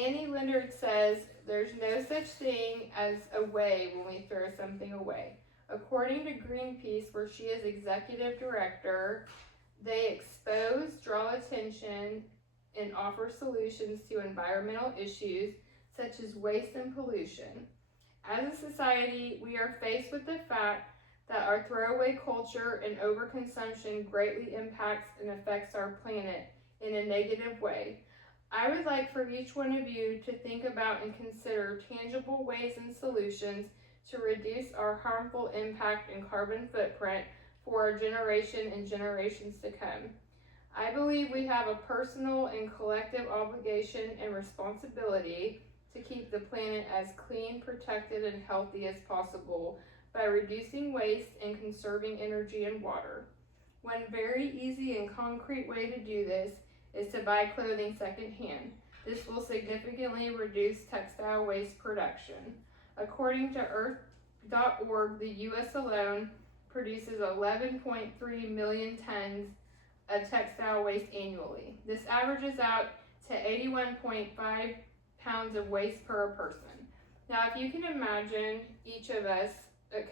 Annie Leonard says there's no such thing as a way when we throw something away. According to Greenpeace, where she is executive director, they expose, draw attention, and offer solutions to environmental issues such as waste and pollution. As a society, we are faced with the fact that our throwaway culture and overconsumption greatly impacts and affects our planet in a negative way. I would like for each one of you to think about and consider tangible ways and solutions to reduce our harmful impact and carbon footprint for our generation and generations to come. I believe we have a personal and collective obligation and responsibility to keep the planet as clean, protected, and healthy as possible by reducing waste and conserving energy and water. One very easy and concrete way to do this is to buy clothing secondhand. This will significantly reduce textile waste production. According to Earth.org, the U.S. alone produces 11.3 million tons of textile waste annually. This averages out to 81.5 pounds of waste per person. Now, if you can imagine each of us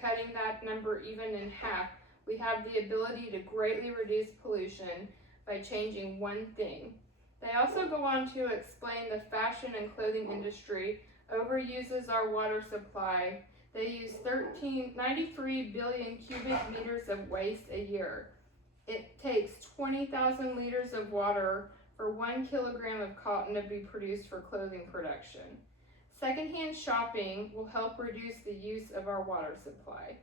cutting that number even in half, we have the ability to greatly reduce pollution by changing one thing. They also go on to explain the fashion and clothing industry overuses our water supply. They use 93 billion cubic meters of waste a year. It takes 20,000 liters of water for 1 kilogram of cotton to be produced for clothing production. Secondhand shopping will help reduce the use of our water supply.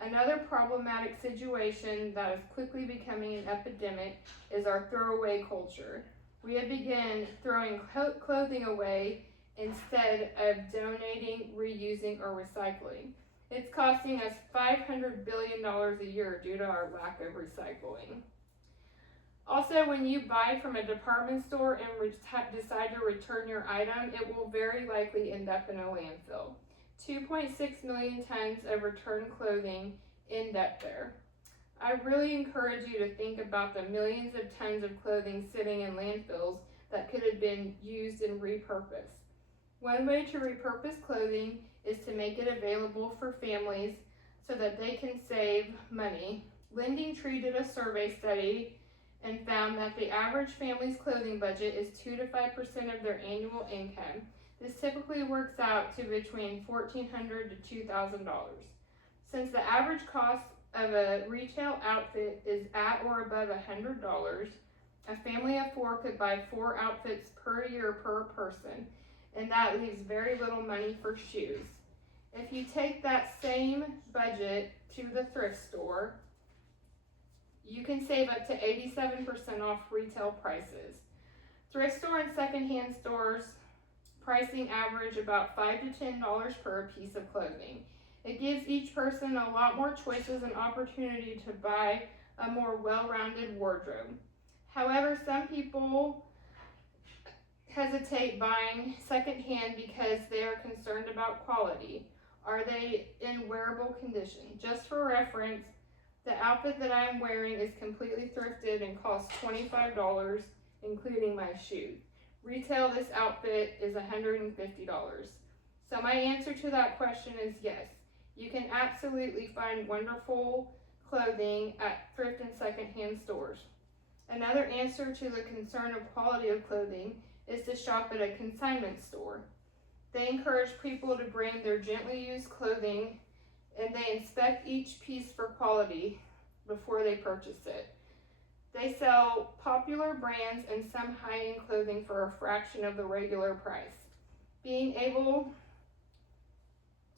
Another problematic situation that is quickly becoming an epidemic is our throwaway culture. We have begun throwing clothing away instead of donating, reusing, or recycling. It's costing us $500 billion a year due to our lack of recycling. Also, when you buy from a department store and decide to return your item, it will very likely end up in a landfill. 2.6 million tons of returned clothing end up there. I really encourage you to think about the millions of tons of clothing sitting in landfills that could have been used and repurposed. One way to repurpose clothing is to make it available for families so that they can save money. Lending Tree did a survey study and found that the average family's clothing budget is 2 to 5% of their annual income. This typically works out to between $1,400 to $2,000. Since the average cost of a retail outfit is at or above $100, a family of 4 could buy 4 outfits per year per person, and that leaves very little money for shoes. If you take that same budget to the thrift store, you can save up to 87% off retail prices. Thrift store and secondhand stores pricing average about $5 to $10 per piece of clothing. It gives each person a lot more choices and opportunity to buy a more well-rounded wardrobe. However, some people hesitate buying secondhand because they are concerned about quality. Are they in wearable condition? Just for reference, the outfit that I am wearing is completely thrifted and costs $25, including my shoes. Retail, this outfit is $150. So my answer to that question is yes. You can absolutely find wonderful clothing at thrift and secondhand stores. Another answer to the concern of quality of clothing is to shop at a consignment store. They encourage people to bring their gently used clothing and they inspect each piece for quality before they purchase it. They sell popular brands and some high-end clothing for a fraction of the regular price. Being able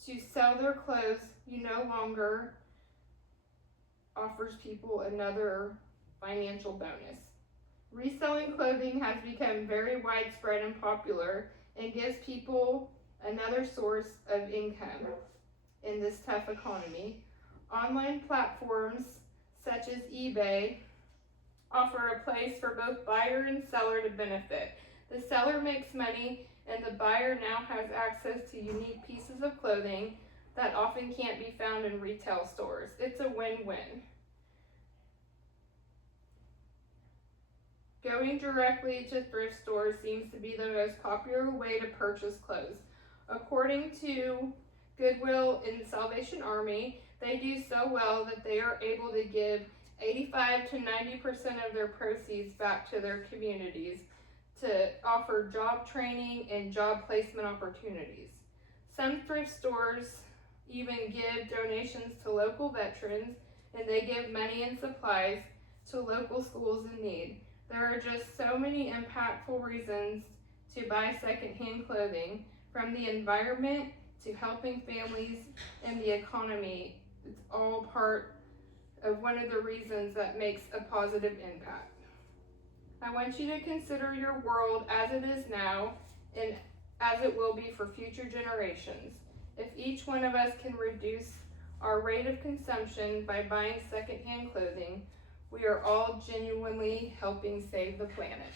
to sell their clothes, you no longer offers people another financial bonus. Reselling clothing has become very widespread and popular and gives people another source of income in this tough economy. Online platforms such as eBay offer a place for both buyer and seller to benefit. The seller makes money and the buyer now has access to unique pieces of clothing that often can't be found in retail stores. It's a win-win. Going directly to thrift stores seems to be the most popular way to purchase clothes. According to Goodwill and Salvation Army, they do so well that they are able to give 85 to 90% of their proceeds back to their communities to offer job training and job placement opportunities. Some thrift stores even give donations to local veterans, and they give money and supplies to local schools in need. There are just so many impactful reasons to buy secondhand clothing, from the environment to helping families and the economy. It's all part of one of the reasons that makes a positive impact. I want you to consider your world as it is now and as it will be for future generations. If each one of us can reduce our rate of consumption by buying secondhand clothing, we are all genuinely helping save the planet.